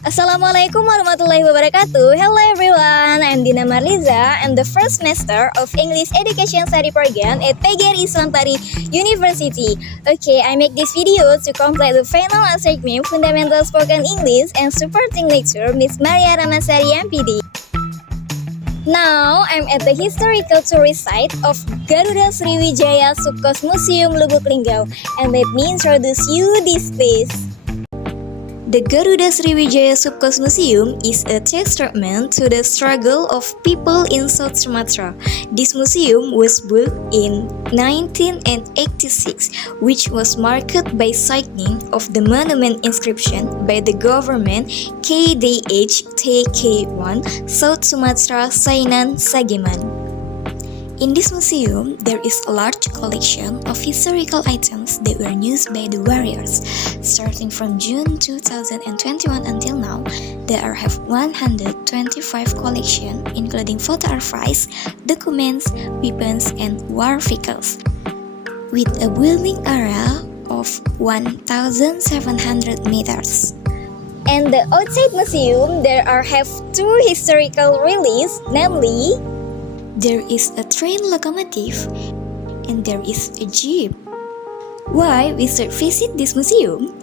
Assalamualaikum warahmatullahi wabarakatuh. Hello everyone, I'm Dina Marliza. I'm the first semester of English Education Study Program at PGRI Pari University. Okay, I make this video to complete the final assignment Fundamental Spoken English and supporting lecture Miss Maria Ramasari M.Pd. Now, I'm at the historical tourist site of Garuda Sriwijaya Subkoss Museum Lubuk, Linggau, and let me introduce you this place. The Garuda Sriwijaya Subkoss Museum is a testament to the struggle of people in South Sumatra. This museum was built in 1986, which was marked by signing of the monument inscription by the government KDH-TK1 South Sumatra Sainan Sagiman. In this museum, there is a large collection of historical items that were used by the warriors. Starting from June 2021 until now, there have 125 collections, including photo archives, documents, weapons, and war vehicles. With a building area of 1,700 meters. And the outside museum, there have two historical relics, namely, there is a train locomotive and there is a jeep. Why we should visit this museum?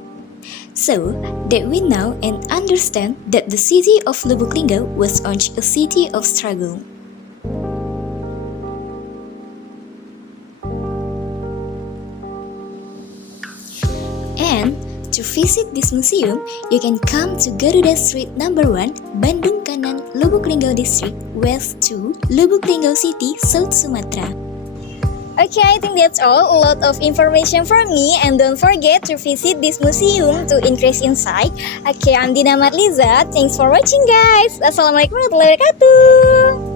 So that we know and understand that the city of Lubuk Linggau was once a city of struggle. And to visit this museum, you can come to Garuda Street number 1, Bandung Kanan, Lubuk Linggau District, West 2, Lubuk Linggau City, South Sumatra. Okay, I think that's all. A lot of information from me, and don't forget to visit this museum to increase insight. Okay, I'm Dina Marliza. Thanks for watching, guys. Assalamualaikum warahmatullahi wabarakatuh.